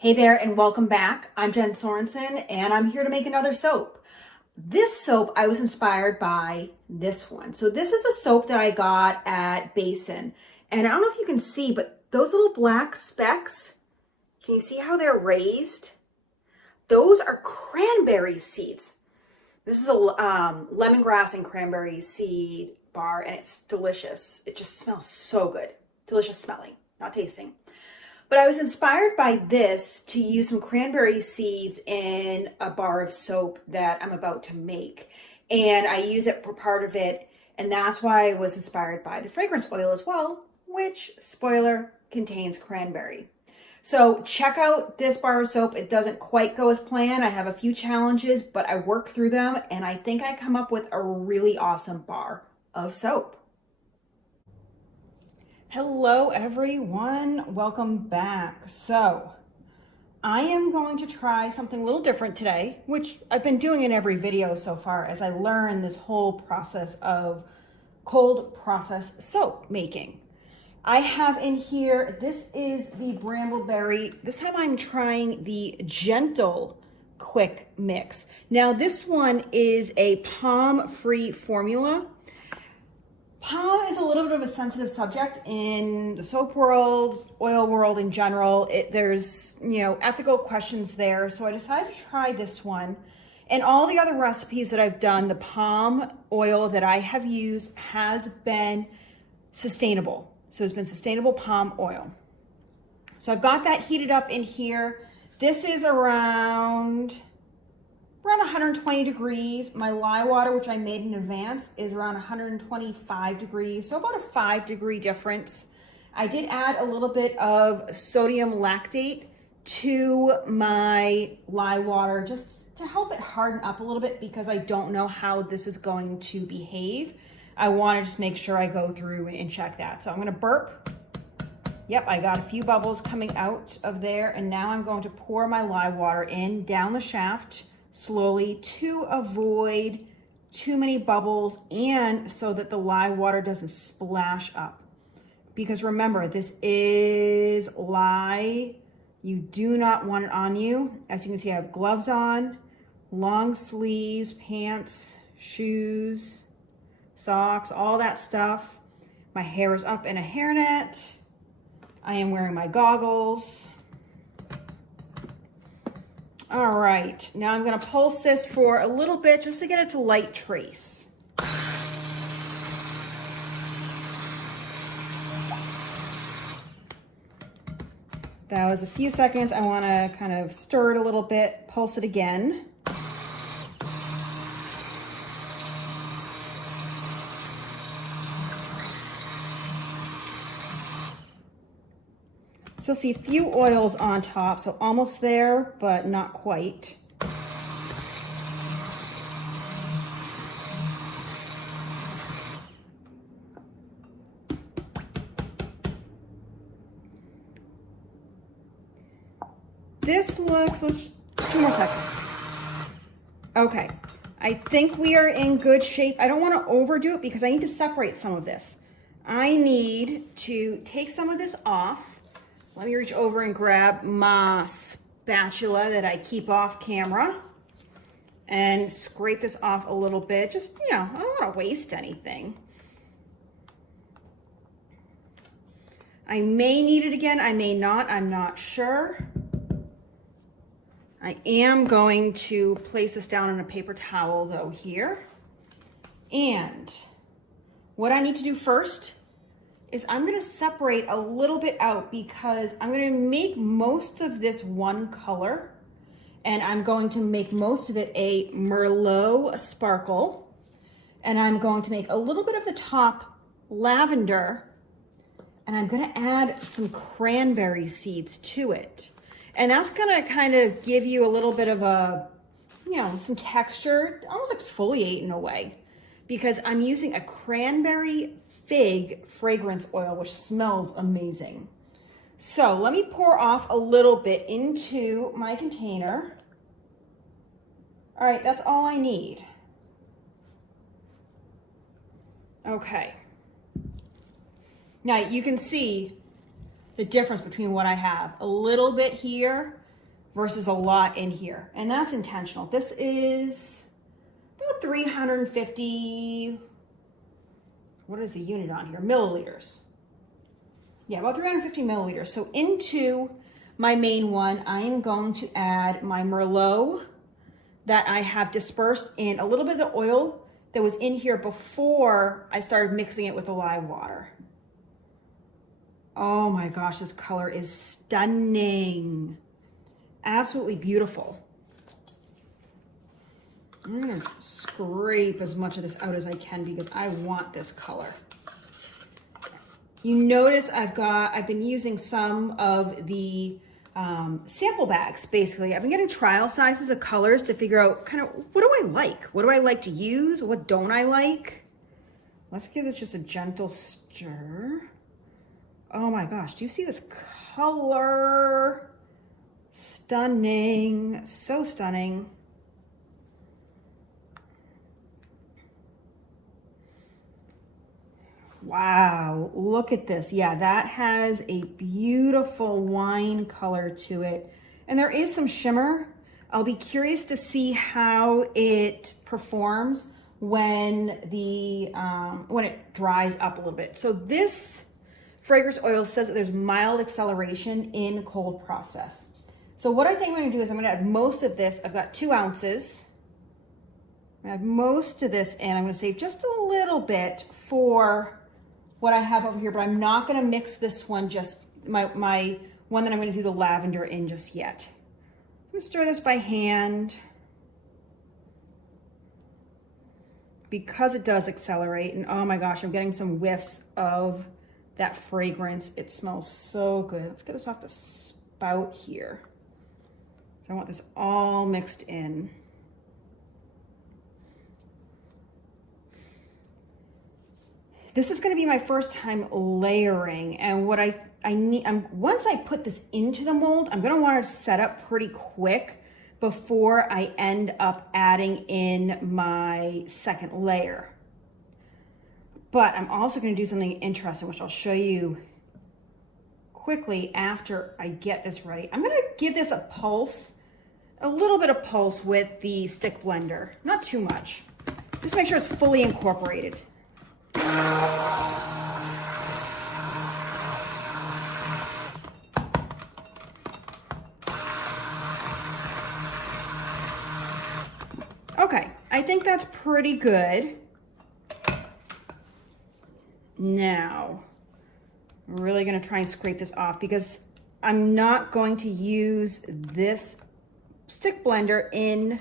Hey there and welcome back. I'm Jen Sorensen and I'm here to make another soap. This soap I was inspired by this one. So this is a soap that I got at Basin. And I don't know if you can see, but those little black specks, can you see how they're raised? Those are cranberry seeds. This is a lemongrass and cranberry seed bar and it's delicious. It just smells so good. Delicious smelling, not tasting. But I was inspired by this to use some cranberry seeds in a bar of soap that I'm about to make. And I use it for part of it. And that's why I was inspired by the fragrance oil as well, which, spoiler, contains cranberry. So check out this bar of soap. It doesn't quite go as planned. I have a few challenges, but I work through them. And I think I come up with a really awesome bar of soap. Hello everyone, welcome back. So I am going to try something a little different today, which I've been doing in every video so far as I learn this whole process of cold process soap making. I have in here, this is the Brambleberry. This time I'm trying the Gentle Quick Mix. Now this one is a palm-free formula. Palm is a little bit of a sensitive subject in the soap world, oil world in general. There's, ethical questions there. So I decided to try this one. And all the other recipes that I've done, the palm oil that I have used has been sustainable. So it's been sustainable palm oil. So I've got that heated up in here. This is around 120 degrees. My lye water, which I made in advance, is around 125 degrees, so about a 5-degree difference. I did add a little bit of sodium lactate to my lye water just to help it harden up a little bit because I don't know how this is going to behave. I want to just make sure I go through and check that. So I'm going to burp. Yep, I got a few bubbles coming out of there, and now I'm going to pour my lye water in down the shaft slowly to avoid too many bubbles and so that the lye water doesn't splash up. Because remember, this is lye. You do not want it on you. As you can see, I have gloves on, long sleeves, pants, shoes, socks, all that stuff. My hair is up in a hairnet. I am wearing my goggles. All right, now I'm gonna pulse this for a little bit just to get it to light trace. That was a few seconds. I wanna kind of stir it a little bit, pulse it again. So see a few oils on top, so almost there, but not quite. This looks, 2 more seconds. Okay, I think we are in good shape. I don't want to overdo it because I need to separate some of this. I need to take some of this off. Let me reach over and grab my spatula that I keep off camera and scrape this off a little bit. Just, I don't want to waste anything. I may need it again. I may not. I'm not sure. I am going to place this down on a paper towel though here. And what I need to do first is I'm gonna separate a little bit out because I'm gonna make most of this one color and I'm going to make most of it a Merlot sparkle. And I'm going to make a little bit of the top lavender and I'm gonna add some cranberry seeds to it. And that's gonna kind of give you a little bit of a, some texture, almost exfoliate in a way, because I'm using a cranberry fig fragrance oil, which smells amazing. So let me pour off a little bit into my container. All right, that's all I need. Okay. Now you can see the difference between what I have. A little bit here versus a lot in here. And that's intentional. This is about 350, what is the unit on here? Milliliters. Yeah, about 350 milliliters. So into my main one, I am going to add my Merlot that I have dispersed in a little bit of the oil that was in here before I started mixing it with the live water. Oh my gosh, this color is stunning. Absolutely beautiful. I'm gonna scrape as much of this out as I can because I want this color. You notice I've been using some of the sample bags, basically. I've been getting trial sizes of colors to figure out kind of what do I like? What do I like to use? What don't I like? Let's give this just a gentle stir. Oh my gosh, do you see this color? Stunning, so stunning. Wow, look at this. Yeah, that has a beautiful wine color to it. And there is some shimmer. I'll be curious to see how it performs when it dries up a little bit. So this fragrance oil says that there's mild acceleration in cold process. So what I think I'm gonna do is I'm gonna add most of this. I've got 2 ounces. I'm gonna add most of this in. I'm gonna save just a little bit for what I have over here, but I'm not gonna mix this one, just my one that I'm gonna do the lavender in just yet. I'm gonna stir this by hand because it does accelerate. And oh my gosh, I'm getting some whiffs of that fragrance. It smells so good. Let's get this off the spout here. So I want this all mixed in. This is going to be my first time layering, and what I need, once I put this into the mold, I'm going to want to set up pretty quick before I end up adding in my second layer. But I'm also going to do something interesting, which I'll show you quickly after I get this ready. I'm going to give this a pulse, a little bit of pulse with the stick blender, not too much. Just make sure it's fully incorporated. Okay, I think that's pretty good. Now, I'm really going to try and scrape this off because I'm not going to use this stick blender in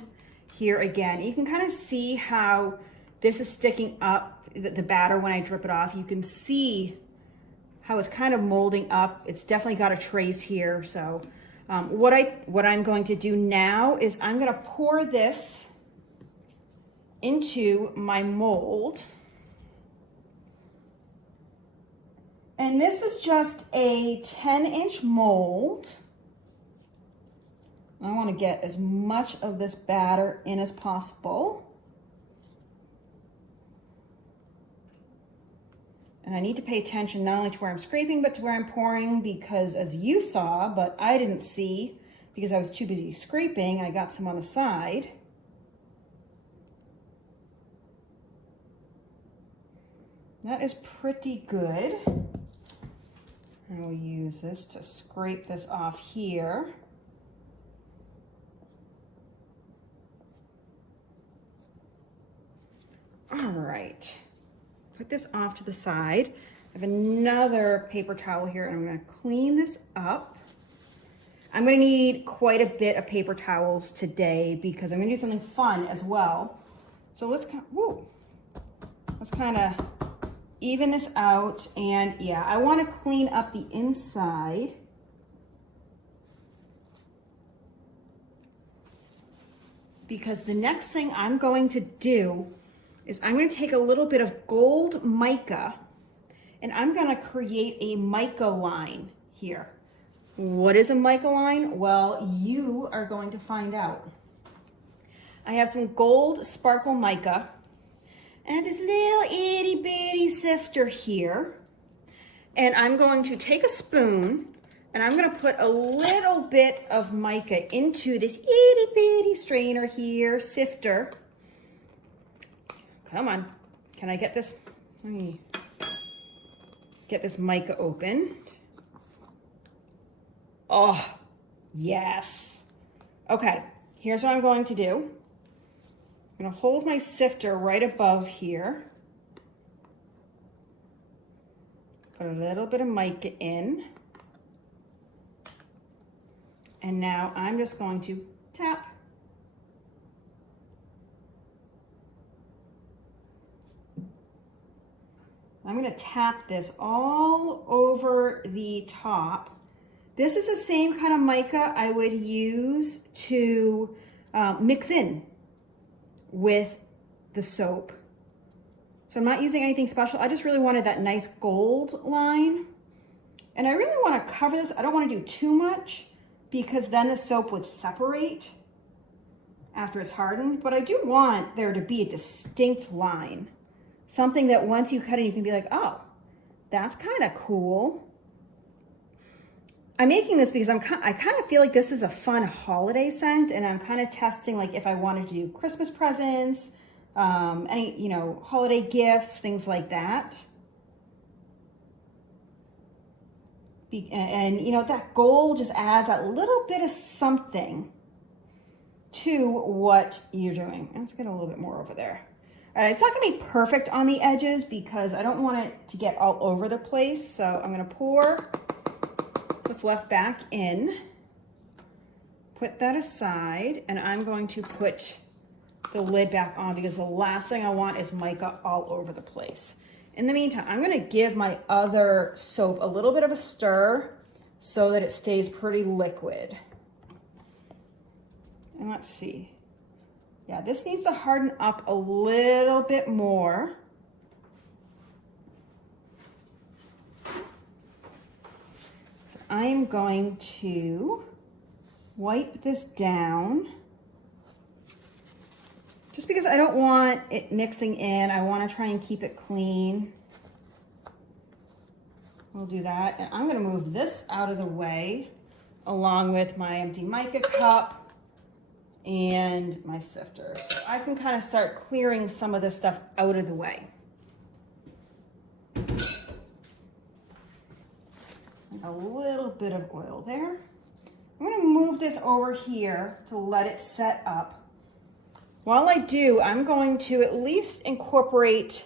here again. You can kind of see how this is sticking up, the batter when I drip it off. You can see how it's kind of molding up. It's definitely got a trace here. So what I'm going to do now is I'm going to pour this into my mold. And this is just a 10-inch mold. I want to get as much of this batter in as possible. And I need to pay attention not only to where I'm scraping, but to where I'm pouring, because as you saw, but I didn't see because I was too busy scraping, I got some on the side. That is pretty good. I will use this to scrape this off here. All right. Put this off to the side. I have another paper towel here, and I'm going to clean this up. I'm going to need quite a bit of paper towels today because I'm going to do something fun as well. So let's kind of even this out, and yeah, I want to clean up the inside. Because the next thing I'm going to do is I'm going to take a little bit of gold mica and I'm going to create a mica line here. What is a mica line? Well, you are going to find out. I have some gold sparkle mica and I have this little itty bitty sifter here. And I'm going to take a spoon And I'm gonna put a little bit of mica into this itty bitty strainer here, sifter. Come on, can I get this? Let me get this mica open. Oh, yes. Okay, here's what I'm going to do. I'm gonna hold my sifter right above here. Put a little bit of mica in. And now I'm just going to tap. I'm going to tap this all over the top. This is the same kind of mica I would use to mix in with the soap. So I'm not using anything special. I just really wanted that nice gold line. And I really want to cover this. I don't want to do too much because then the soap would separate after it's hardened. But I do want there to be a distinct line. Something that once you cut it, you can be like, oh, that's kind of cool. I'm making this because I kind of feel like this is a fun holiday scent, and I'm kind of testing like if I wanted to do Christmas presents, any, you know, holiday gifts, things like that. And you know, that gold just adds that little bit of something to what you're doing. Let's get a little bit more over there. All right, it's not gonna be perfect on the edges because I don't want it to get all over the place. So I'm gonna pour what's left back in, put that aside, and I'm going to put the lid back on because the last thing I want is mica all over the place. In the meantime, I'm gonna give my other soap a little bit of a stir so that it stays pretty liquid. And let's see. Yeah, this needs to harden up a little bit more. So I'm going to wipe this down just because I don't want it mixing in. I want to try and keep it clean. We'll do that. And I'm going to move this out of the way along with my empty mica cup and my sifter. So I can kind of start clearing some of this stuff out of the way. A little bit of oil there. I'm going to move this over here to let it set up. While I do, I'm going to at least incorporate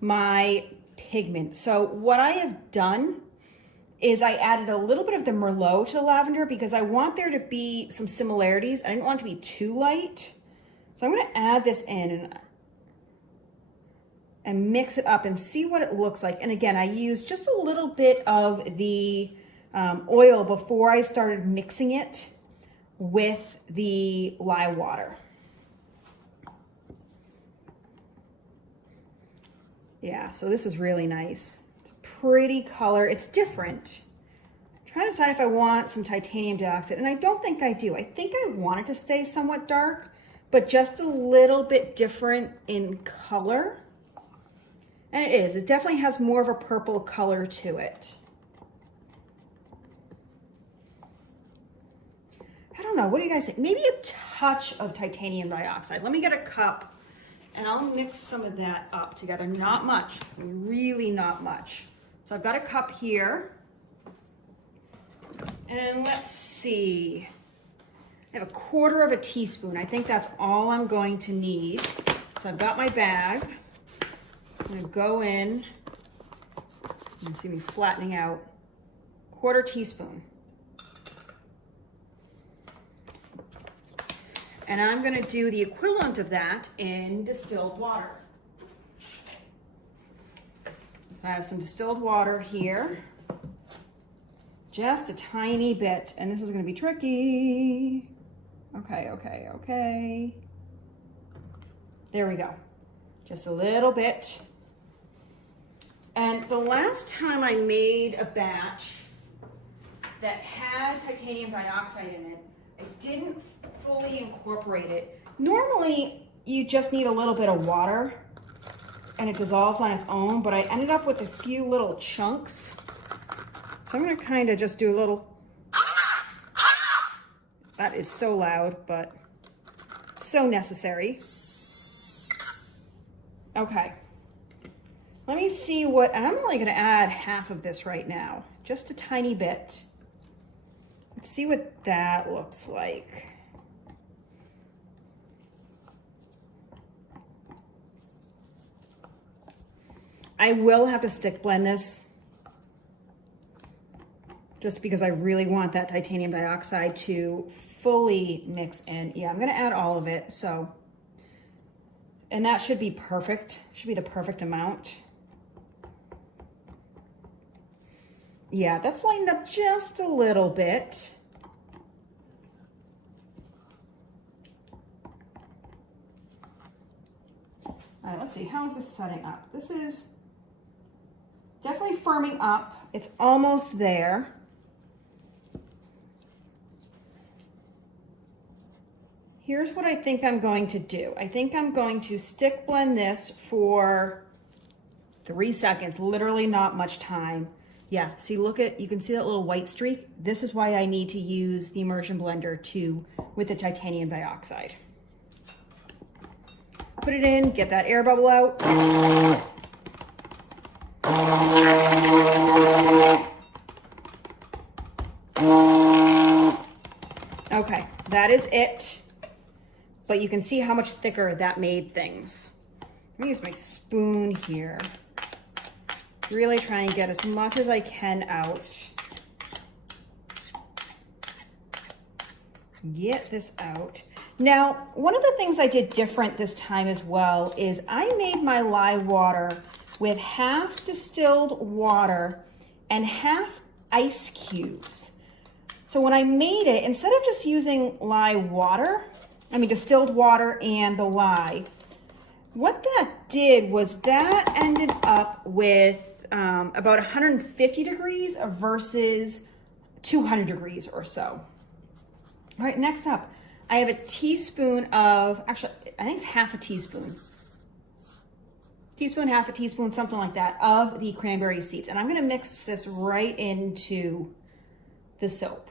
my pigment. So what I have done is I added a little bit of the Merlot to the lavender because I want there to be some similarities. I didn't want it to be too light. So I'm going to add this in and mix it up and see what it looks like. And again, I used just a little bit of the oil before I started mixing it with the lye water. Yeah, so this is really nice. It's a pretty color. It's different. I'm trying to decide if I want some titanium dioxide, and I don't think I do. I think I want it to stay somewhat dark, but just a little bit different in color. And it is. It definitely has more of a purple color to it. I don't know. What do you guys think? Maybe a touch of titanium dioxide. Let me get a cup and I'll mix some of that up together. Not much, really not much. So I've got a cup here. And let's see. I have 1/4 teaspoon. I think that's all I'm going to need. So I've got my bag. I'm gonna go in. You can see me flattening out. 1/4 teaspoon. And I'm gonna do the equivalent of that in distilled water. I have some distilled water here. Just a tiny bit, and this is gonna be tricky. Okay. There we go. Just a little bit. And the last time I made a batch that had titanium dioxide in it, I didn't fully incorporate it. Normally, you just need a little bit of water and it dissolves on its own, but I ended up with a few little chunks. So I'm gonna kind of just do a little, that is so loud, but so necessary. Okay, let me see what, and I'm only gonna add half of this right now, just a tiny bit. Let's see what that looks like. I will have to stick blend this just because I really want that titanium dioxide to fully mix in. Yeah, I'm gonna add all of it, so. And that should be perfect, should be the perfect amount. Yeah, that's lightened up just a little bit. All right, let's see, how is this setting up? This is definitely firming up. It's almost there. Here's what I think I'm going to do. I think I'm going to stick blend this for 3 seconds, literally not much time. Yeah, see, look at, you can see that little white streak? This is why I need to use the immersion blender too with the titanium dioxide. Put it in, get that air bubble out. Okay, that is it. But you can see how much thicker that made things. Let me use my spoon here. Really try and get as much as I can out. Get this out. Now, one of the things I did different this time as well is I made my lye water with half distilled water and half ice cubes. So when I made it, instead of just using lye water, distilled water and the lye, what that did was that ended up with about 150 degrees versus 200 degrees or so. All right, next up, I have a teaspoon of, actually, I think it's half a teaspoon. Teaspoon, half a teaspoon, something like that, of the cranberry seeds. And I'm gonna mix this right into the soap.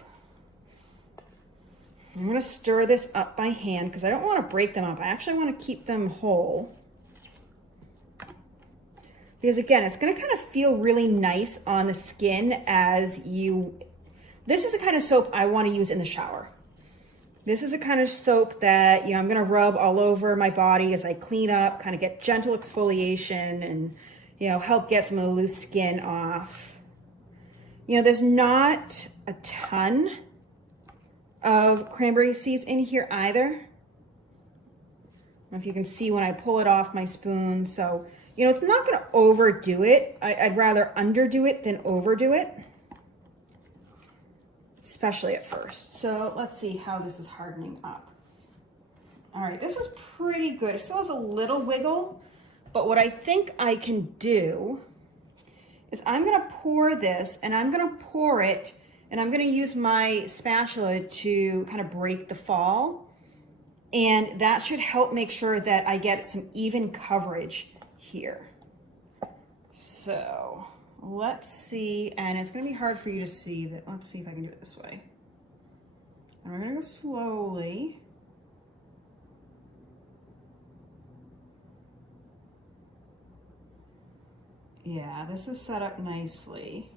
I'm gonna stir this up by hand because I don't wanna break them up. I actually wanna keep them whole. Because again, it's gonna kind of feel really nice on the skin as you, this is the kind of soap I wanna use in the shower. This is the kind of soap that, I'm gonna rub all over my body as I clean up, kind of get gentle exfoliation and, help get some of the loose skin off. There's not a ton of cranberry seeds in here either. I don't know if you can see when I pull it off my spoon. So, it's not gonna overdo it. I'd rather underdo it than overdo it, especially at first. So let's see how this is hardening up. All right, this is pretty good. It still has a little wiggle, but what I think I can do is I'm gonna pour this and I'm gonna pour it and I'm gonna use my spatula to kind of break the fall. And that should help make sure that I get some even coverage here. So let's see, and it's gonna be hard for you to see that. Let's see if I can do it this way. And we're gonna go slowly. Yeah, this is set up nicely.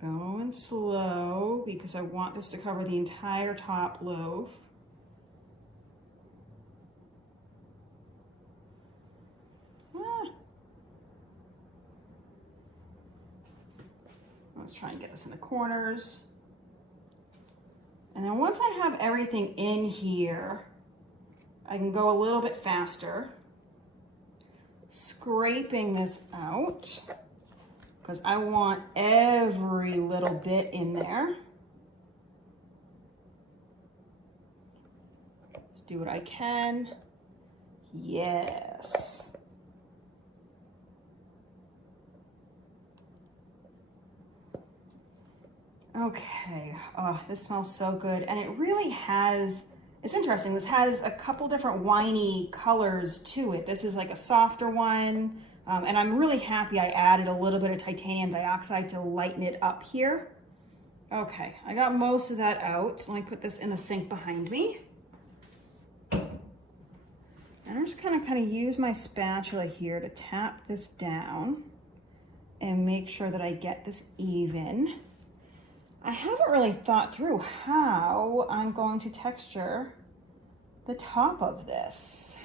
Going slow because I want this to cover the entire top loaf. Let's try and get this in the corners. And then once I have everything in here, I can go a little bit faster, scraping this out because I want every little bit in there. Let's do what I can. Yes. Okay, oh, this smells so good. And it really has, it's interesting, this has a couple different winey colors to it. This is like a softer one, And I'm really happy I added a little bit of titanium dioxide to lighten it up here. Okay, I got most of that out. Let me put this in the sink behind me. And I'm just gonna kind of use my spatula here to tap this down and make sure that I get this even. I haven't really thought through how I'm going to texture the top of this.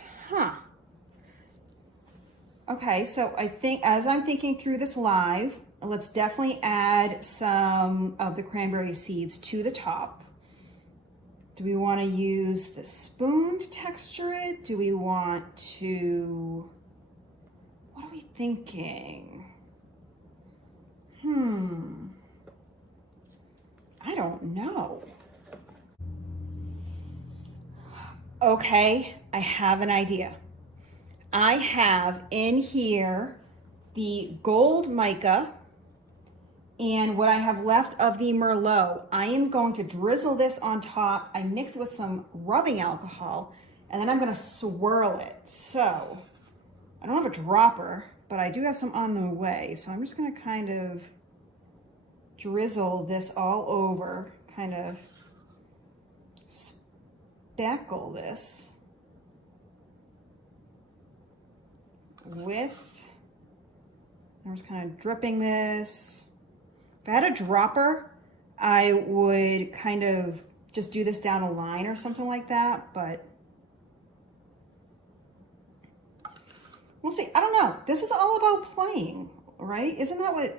Okay, so I think as I'm thinking through this live, let's definitely add some of the cranberry seeds to the top. Do we want to use the spoon to texture it? Do we want to, what are we thinking? I don't know. Okay, I have an idea. I have in here the gold mica and what I have left of the Merlot. I am going to drizzle this on top. I mix it with some rubbing alcohol, and then I'm gonna swirl it. So I don't have a dropper, but I do have some on the way. So I'm just gonna kind of drizzle this all over, kind of speckle this with, I'm just kind of dripping this. If I had a dropper, I would kind of just do this down a line or something like that, but we'll see. I don't know. This is all about playing, right? Isn't that what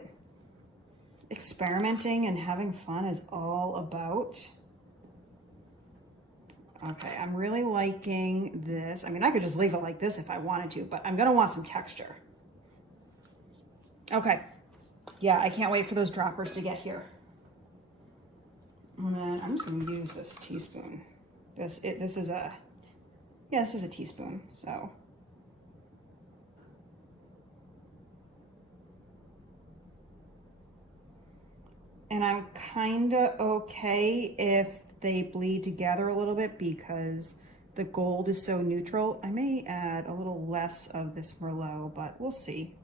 experimenting and having fun is all about? Okay, I'm really liking this. I mean, I could just leave it like this if I wanted to, but I'm gonna want some texture. Okay, yeah, I can't wait for those droppers to get here. And then I'm just gonna use this teaspoon. This is a teaspoon, so. And I'm kinda okay if they bleed together a little bit because the gold is so neutral. I may add a little less of this Merlot, but we'll see.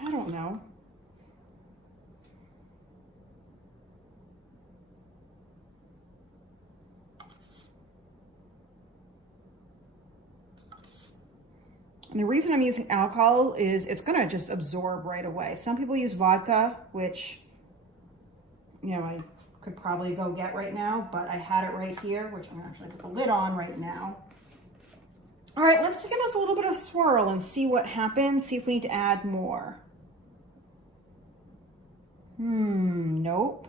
I don't know. And the reason I'm using alcohol is it's gonna just absorb right away. Some people use vodka, which, you know, I could probably go get right now, but I had it right here, which I'm gonna actually put the lid on right now. All right, let's give this a little bit of swirl and see what happens, see if we need to add more. Nope.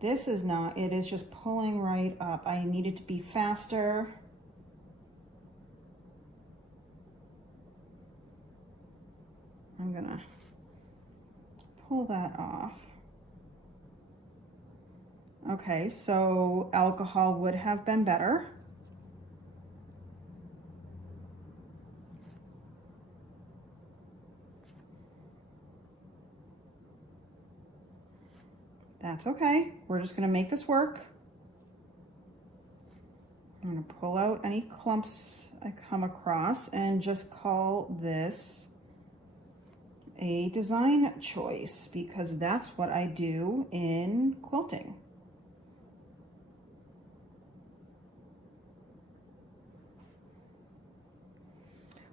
This is not, it is just pulling right up. I need it to be faster. I'm gonna pull that off. Okay, so alcohol would have been better. That's okay. We're just gonna make this work. I'm gonna pull out any clumps I come across and just call this a design choice because that's what I do in quilting.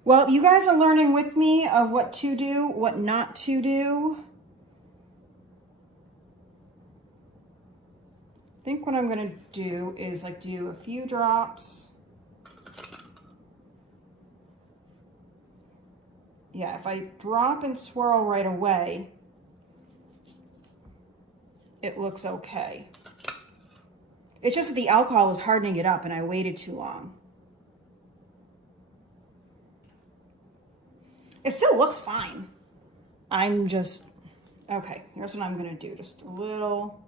Well, you guys are learning with me of what to do, what not to do. I think what I'm gonna do is like do a few drops. Yeah, if I drop and swirl right away, it looks okay. It's just that the alcohol is hardening it up and I waited too long. It still looks fine. I'm just, okay, here's what I'm gonna do. Just a little.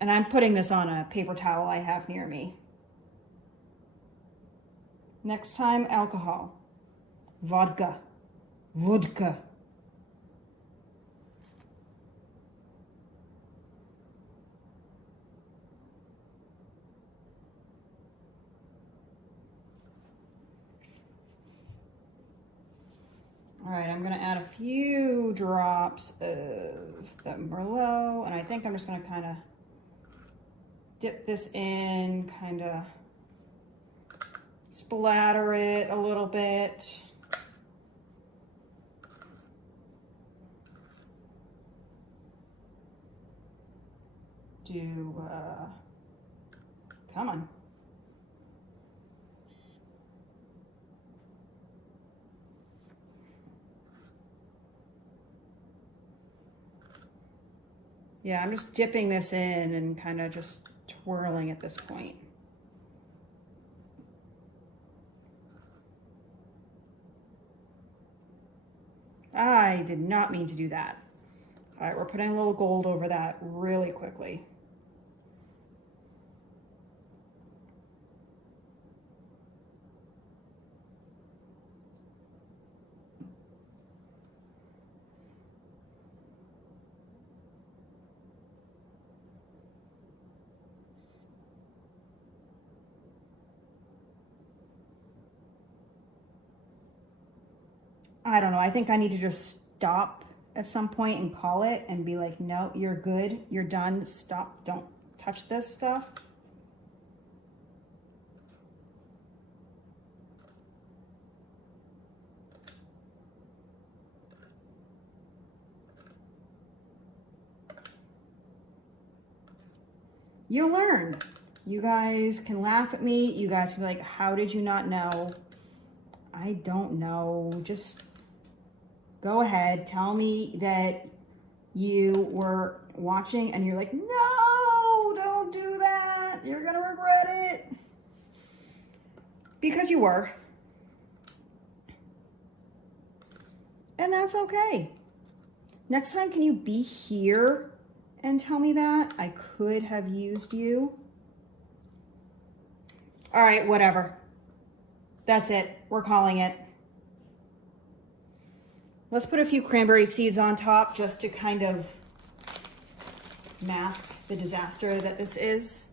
And I'm putting this on a paper towel I have near me. Next time, alcohol, vodka, vodka. All right, I'm gonna add a few drops of the Merlot, and I think I'm just gonna kind of dip this in, kind of splatter it a little bit. Come on. Yeah, I'm just dipping this in and kind of just twirling at this point. I did not mean to do that. All right, we're putting a little gold over that really quickly. I don't know, I think I need to just stop at some point and call it and be like, no, you're good, you're done, stop, don't touch this stuff. You'll learn. You guys can laugh at me. You guys can be like, how did you not know? I don't know. Just go ahead. Tell me that you were watching and you're like, no, don't do that. You're going to regret it. Because you were. And that's okay. Next time, can you be here and tell me that? I could have used you. All right, whatever. That's it. We're calling it. Let's put a few cranberry seeds on top just to kind of mask the disaster that this is.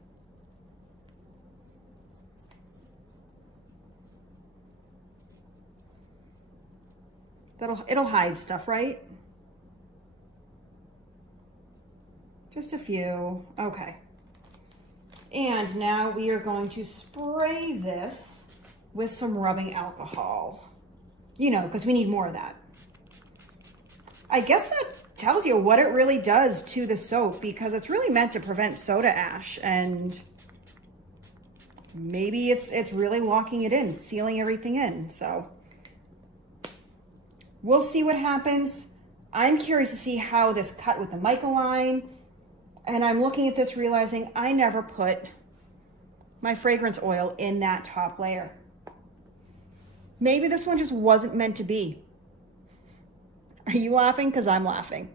It'll hide stuff, right? Just a few. Okay. And now we are going to spray this with some rubbing alcohol. You know, because we need more of that. I guess that tells you what it really does to the soap, because it's really meant to prevent soda ash, and maybe it's really locking it in, sealing everything in. So we'll see what happens. I'm curious to see how this cut with the Mica line. And I'm looking at this realizing I never put my fragrance oil in that top layer. Maybe this one just wasn't meant to be. Are you laughing? Because I'm laughing.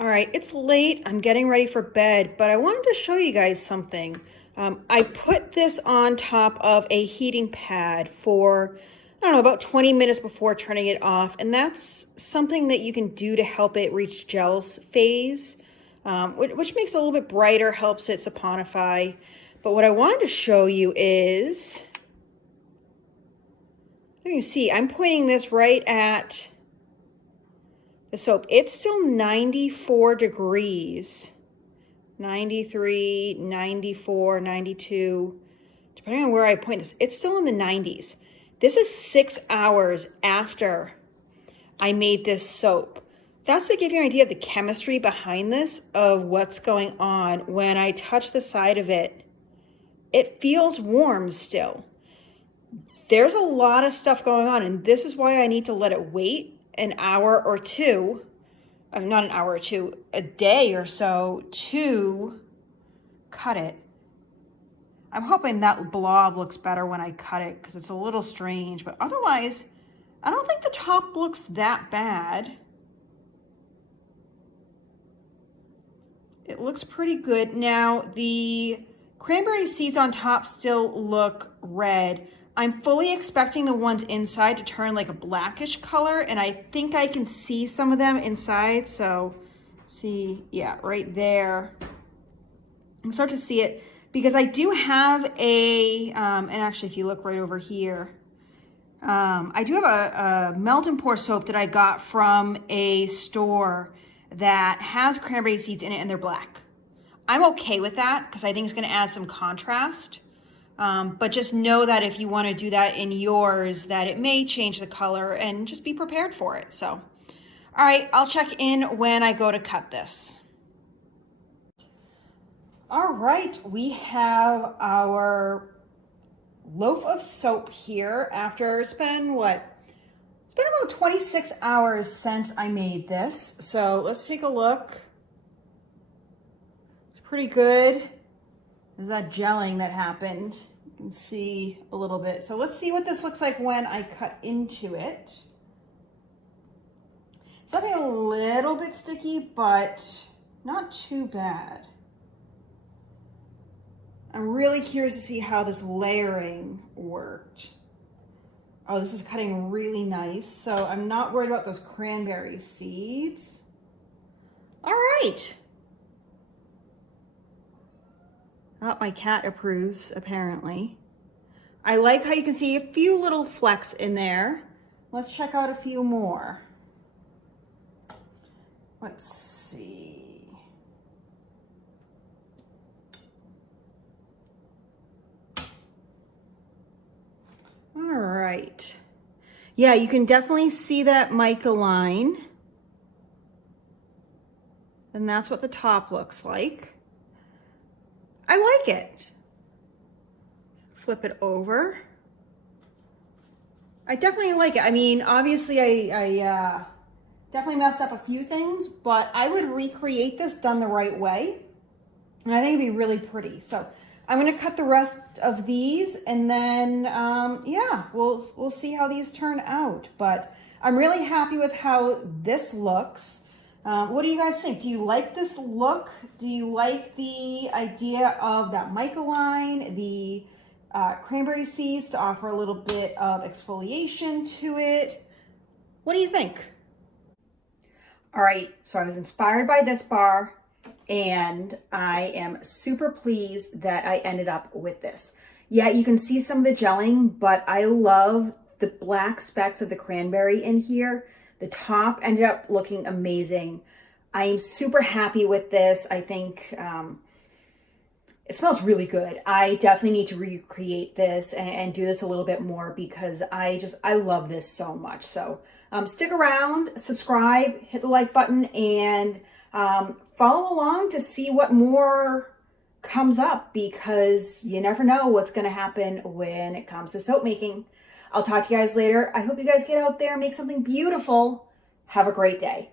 All right, it's late. I'm getting ready for bed, but I wanted to show you guys something. I put this on top of a heating pad for, I don't know, about 20 minutes before turning it off. And that's something that you can do to help it reach gel phase. Which makes it a little bit brighter, helps it saponify. But what I wanted to show you is, you can see I'm pointing this right at the soap. It's still 94 degrees, 93, 94, 92, depending on where I point this. It's still in the 90s. This is 6 hours after I made this soap. That's to give you an idea of the chemistry behind this, of what's going on. When I touch the side of it, it feels warm still. There's a lot of stuff going on, and this is why I need to let it wait an hour or two, not an hour or two, a day or so to cut it. I'm hoping that blob looks better when I cut it, because it's a little strange, but otherwise, I don't think the top looks that bad. It looks pretty good. Now, the cranberry seeds on top still look red. I'm fully expecting the ones inside to turn like a blackish color, and I think I can see some of them inside. So, see, yeah, right there. You can start to see it, because I do have a, and actually if you look right over here, I do have a melt and pour soap that I got from a store that has cranberry seeds in it and they're black. I'm okay with that because I think it's going to add some contrast. But just know that if you want to do that in yours, that it may change the color, and just be prepared for it. So, all right, I'll check in when I go to cut this. All right, we have our loaf of soap here after it's been what? It's been about 26 hours since I made this. So let's take a look. It's pretty good. There's that gelling that happened. You can see a little bit. So let's see what this looks like when I cut into it. It's looking a little bit sticky, but not too bad. I'm really curious to see how this layering worked. Oh, this is cutting really nice. So I'm not worried about those cranberry seeds. All right. Oh, my cat approves, apparently. I like how you can see a few little flecks in there. Let's check out a few more. Let's see. All right. Yeah, you can definitely see that mica line. And that's what the top looks like. I like it. Flip it over. I definitely like it. I mean, obviously I definitely messed up a few things, but I would recreate this done the right way. And I think it'd be really pretty. So I'm gonna cut the rest of these and then, yeah, we'll see how these turn out. But I'm really happy with how this looks. What do you guys think? Do you like this look? Do you like the idea of that mica line, the cranberry seeds to offer a little bit of exfoliation to it? What do you think? All right, so I was inspired by this bar and I am super pleased that I ended up with this. Yeah, you can see some of the gelling, but I love the black specks of the cranberry in here. The top ended up looking amazing. I am super happy with this. I think it smells really good. I definitely need to recreate this and do this a little bit more because I love this so much. So stick around, subscribe, hit the like button, and follow along to see what more comes up because you never know what's going to happen when it comes to soap making. I'll talk to you guys later. I hope you guys get out there and make something beautiful. Have a great day.